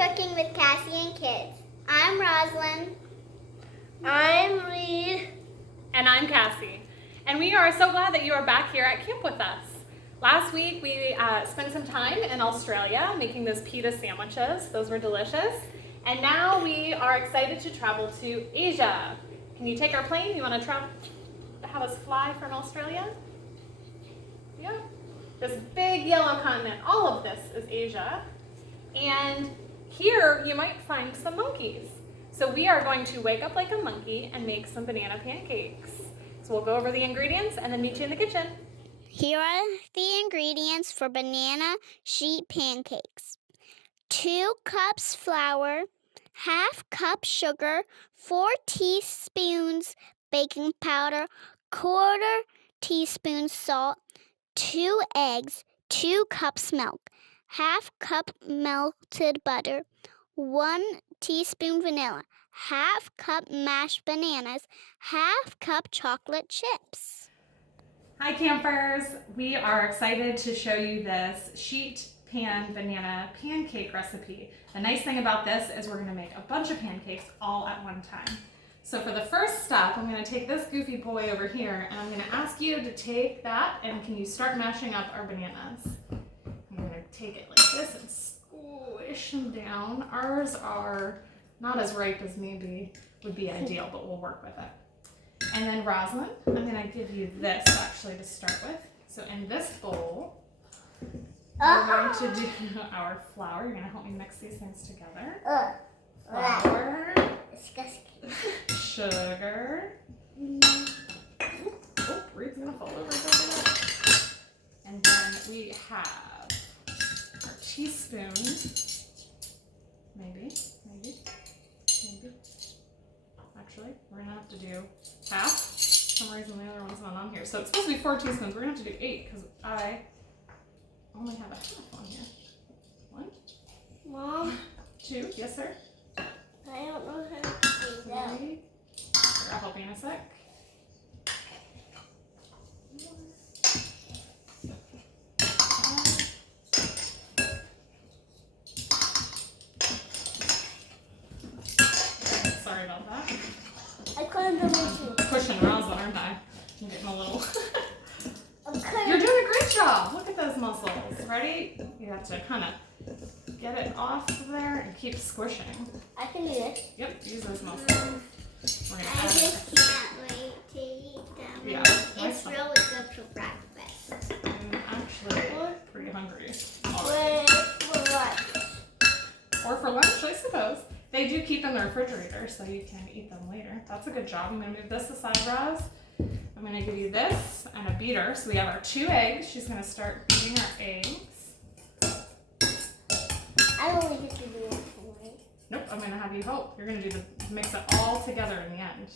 Cooking with Cassie and Kids. I'm Roslyn. I'm Reed. And I'm Cassie. And we are so glad that you are back here at camp with us. Last week we spent some time in Australia making those pita sandwiches. Those were delicious. And now we are excited to travel to Asia. Can you take our plane? You want to have us fly from Australia? Yeah. This big yellow continent, all of this is Asia. And here you might find some monkeys. So we are going to wake up like a monkey and make some banana pancakes. So we'll go over the ingredients and then meet you in the kitchen. Here are the ingredients for banana sheet pancakes. 2 cups flour, ½ cup sugar, 4 teaspoons baking powder, 1/4 teaspoon salt, 2 eggs, 2 cups milk, ½ cup melted butter, 1 teaspoon vanilla, ½ cup mashed bananas, ½ cup chocolate chips. Hi campers! We are excited to show you this sheet pan banana pancake recipe. The nice thing about this is we're going to make a bunch of pancakes all at one time. So for the first step, I'm going to take this goofy boy over here and I'm going to ask you to take that and can you start mashing up our bananas? I'm going to take it like this and squish them down. Ours are not as ripe as maybe would be ideal, but we'll work with it. And then Roslyn, I'm going to give you this actually to start with. So in this bowl, we're going to do our flour. You're going to help me mix these things together. Flour, sugar. Oh, Reed's going to fall over. And then we have our teaspoon. Maybe. Actually, we're going to have to do half. For some reason the other one's not on here. So it's supposed to be 4 teaspoons. We're going to have to do 8 because I only have a half on here. 1. Mom. 2. Yes, sir? I don't know how to do that. 3. Here, I'll help you in a sec. 4. Sorry about that. I couldn't do it too. I'm pushing Roslyn, aren't I? I'm getting a little... Okay. You're doing a great job. Look at those muscles. Ready? You have to kind of get it off there and keep squishing. I can do this. Yep, use those muscles. We're gonna I add just can't wait to eat them. Yeah, It's nice one. really good for breakfast. I'm actually pretty hungry. For what? Or for lunch, I suppose. They do keep in the refrigerator, so you can eat them later. That's a good job. I'm going to move this aside, Roz. I'm going to give you this and a beater. So we have our 2 eggs. She's going to start beating our eggs. I only get to do it anyway. Nope, I'm going to have you help. You're going to do mix it all together in the end.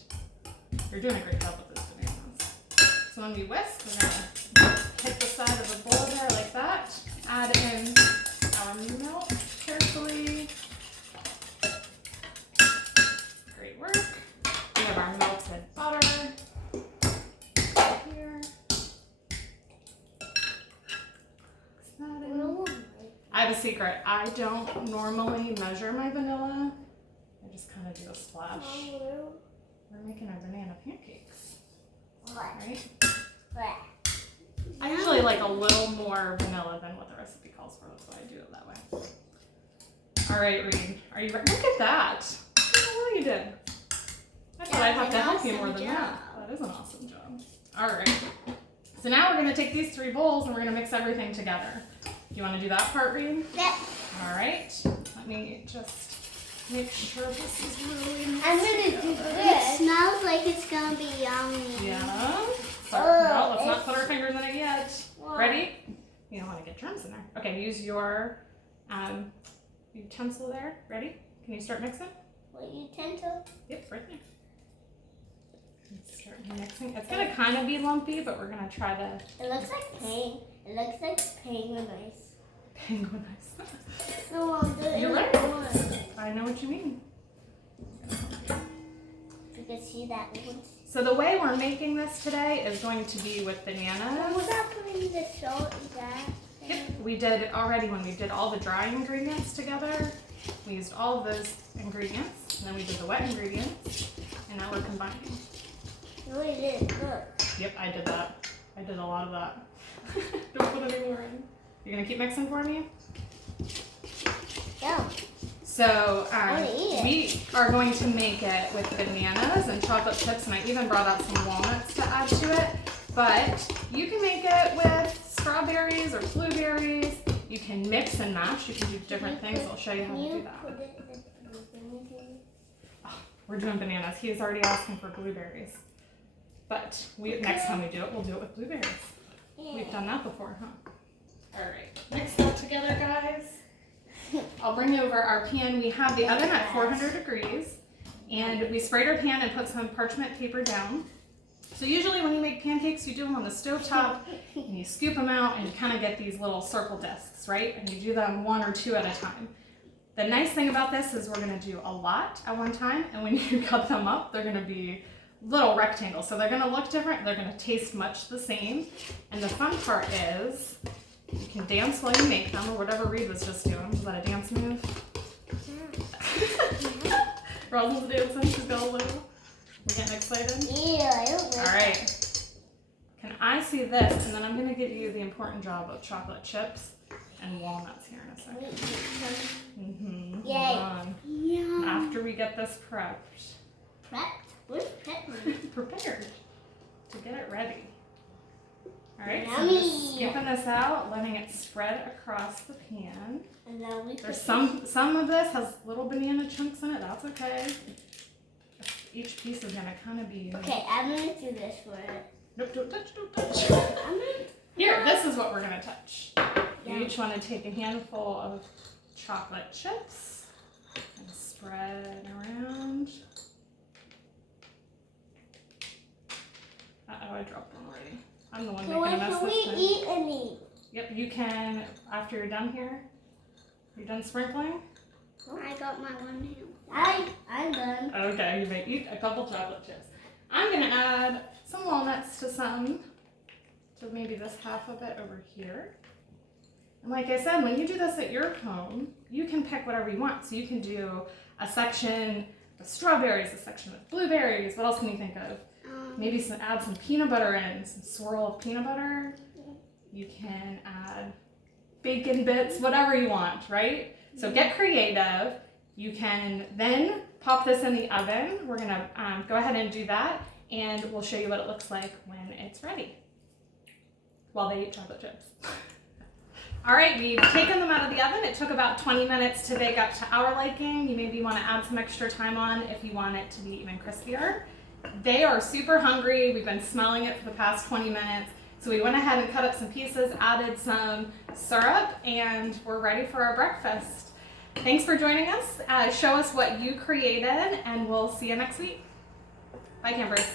You're doing a great job with those bananas. So when we whisk, we're going to hit the side of the bowl there like that. Add in our milk carefully. Great work. We have our melted butter here. I have a secret. I don't normally measure my vanilla. I just kind of do a splash. We're making our banana pancakes. Right? I usually like a little more vanilla than what the recipe calls for. That's why I do it that way. All right, Reed. Are you ready? Look at that. Look how well you did. I thought I'd have to help you more than that. That is an awesome job. All right. So now we're going to take these 3 bowls and we're going to mix everything together. You want to do that part, Reed? Yep. All right. Let me just make sure this is really nice. I'm going to do It this. smells like it's going to be yummy. Yeah. Sorry. No, let's not put our fingers in it yet. Why? Ready? You don't want to get germs in there. Okay, use your utensil there. Ready? Can you start mixing? What utensil? Yep, right there. Start mixing. It's going to kind of be lumpy, but we're going to try to... It looks like pain. It looks like penguin ice. Penguin ice. No, I'm doing You're it. right. I know what you mean. You can see that one. So the way we're making this today is going to be with What bananas. was that putting the salt in that? Yep, we did it already when we did all the dry ingredients together. We used all of those ingredients, and then we did the wet ingredients, and now we're combining. No, we didn't. Look. Yep, I did that. I did a lot of that. Don't put any more in. You're gonna keep mixing for me? Yeah. So wanna eat it. we are going to make it with bananas and chocolate chips, and I even brought out some walnuts to add to it. But you can make it with strawberries or blueberries. You can mix and match. You can do different things. I'll show you how to do that. Oh, we're doing bananas. He was already asking for blueberries. But next time we do it, we'll do it with blueberries. We've done that before, huh? All right, mix that together, guys. I'll bring over our pan. We have the oven at 400 degrees, and we sprayed our pan and put some parchment paper down. So usually when you make pancakes, you do them on the stovetop, and you scoop them out, and you kind of get these little circle discs, right? And you do them 1 or 2 at a time. The nice thing about this is we're gonna do a lot at one time, and when you cut them up, they're gonna be little rectangles. So they're gonna look different, they're gonna taste much the same. And the fun part is, you can dance while you make them, or whatever Reed was just doing. Was that a dance move? Rosalind's dancing, she's got a little. We're getting excited? Yeah, I don't like All right. Can I see this? And then I'm gonna give you the important job of chocolate chips and walnuts here in a second. Mm-hmm. Yay. Hold on. Yeah. After we get this prepped. Prepped? What's prepped? Prepared to get it ready. All right, so Yummy. just skipping this out, letting it spread across the pan. And now we There's some of this has little banana chunks in it. That's okay. Each piece is gonna kind of be. Okay, I'm gonna do this for it. Nope, don't touch, don't touch. I'm gonna. Here, this is what we're gonna touch. Yeah. You each want to take a handful of chocolate chips and spread around. Uh-oh, I dropped one already. I'm the one So making a when mess can this we time. eat any? Yep, you can, after you're done here. You're done sprinkling? I got my one hand. I'm done. Okay, you may eat a couple chocolate chips. I'm gonna add some walnuts to some. So maybe this half of it over here. And like I said, when you do this at your home, you can pick whatever you want. So you can do a section with strawberries, a section with blueberries. What else can you think of? Maybe add some peanut butter in, some swirl of peanut butter. You can add bacon bits, whatever you want, right? So get creative. You can then pop this in the oven. We're gonna go ahead and do that, and we'll show you what it looks like when it's ready, while they eat chocolate chips. All right, we've taken them out of the oven. It took about 20 minutes to bake up to our liking. You maybe want to add some extra time on if you want it to be even crispier. They are super hungry. We've been smelling it for the past 20 minutes. So we went ahead and cut up some pieces, added some syrup, and we're ready for our breakfast. Thanks for joining us. Show us what you created, and we'll see you next week. Bye, campers.